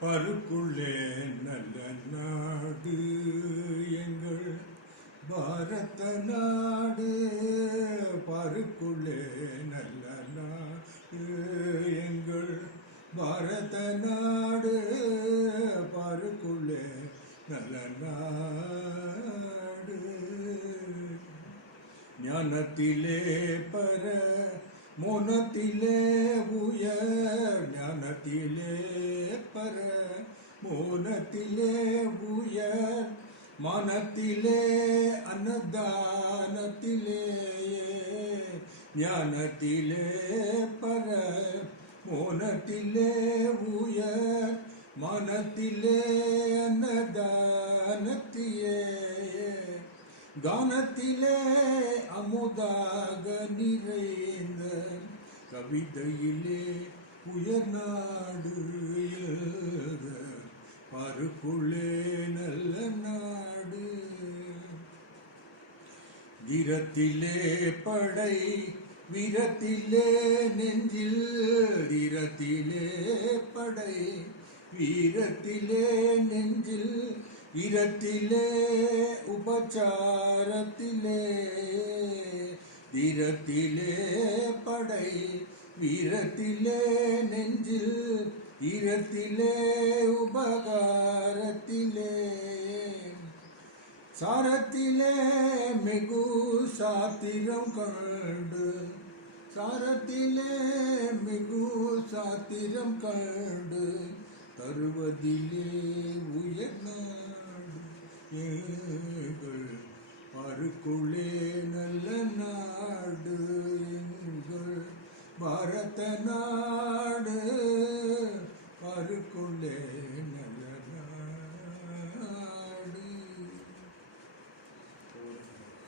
பருக்குள்ளே நல்ல நாடு எங்கள் பாரத நாடு. பருக்குள்ளே நல்ல நாடு எங்கள் பாரத நாடு. பருக்குள்ளே நல்ல நாடு. ஞானத்திலே பர மோனத்திலே உயர். ஞானத்திலே பர மோனத்திலே உயர். மனத்திலே அன்னதானத்திலே. ஞானத்திலே பர மோனத்திலே உயர். மனத்திலே அன்னதானத்திலே. கானத்திலே அமுதாக நிறைந்த. கவிதையிலே உயர் நாடு எழுத. பருக்குள்ளே நல்ல நாடு. தீரத்திலே படை வீரத்திலே நெஞ்சில். தீரத்திலே படை வீரத்திலே நெஞ்சில். இரத்திலே உபச்சாரத்திலே. தீரத்திலே படை வீரத்திலே நெஞ்சில். இரத்திலே உபகாரத்திலே. சாரத்திலே மிகு சாத்திரம் கண்டு. சாரத்திலே மிகு சாத்திரம் கண்டு. தருவதிலே உயர் நாடு எங்கள். பருக்குள்ளே நல்ல நாடு எங்கள் பாரத நாடு. பருக்குள்ளே நல்ல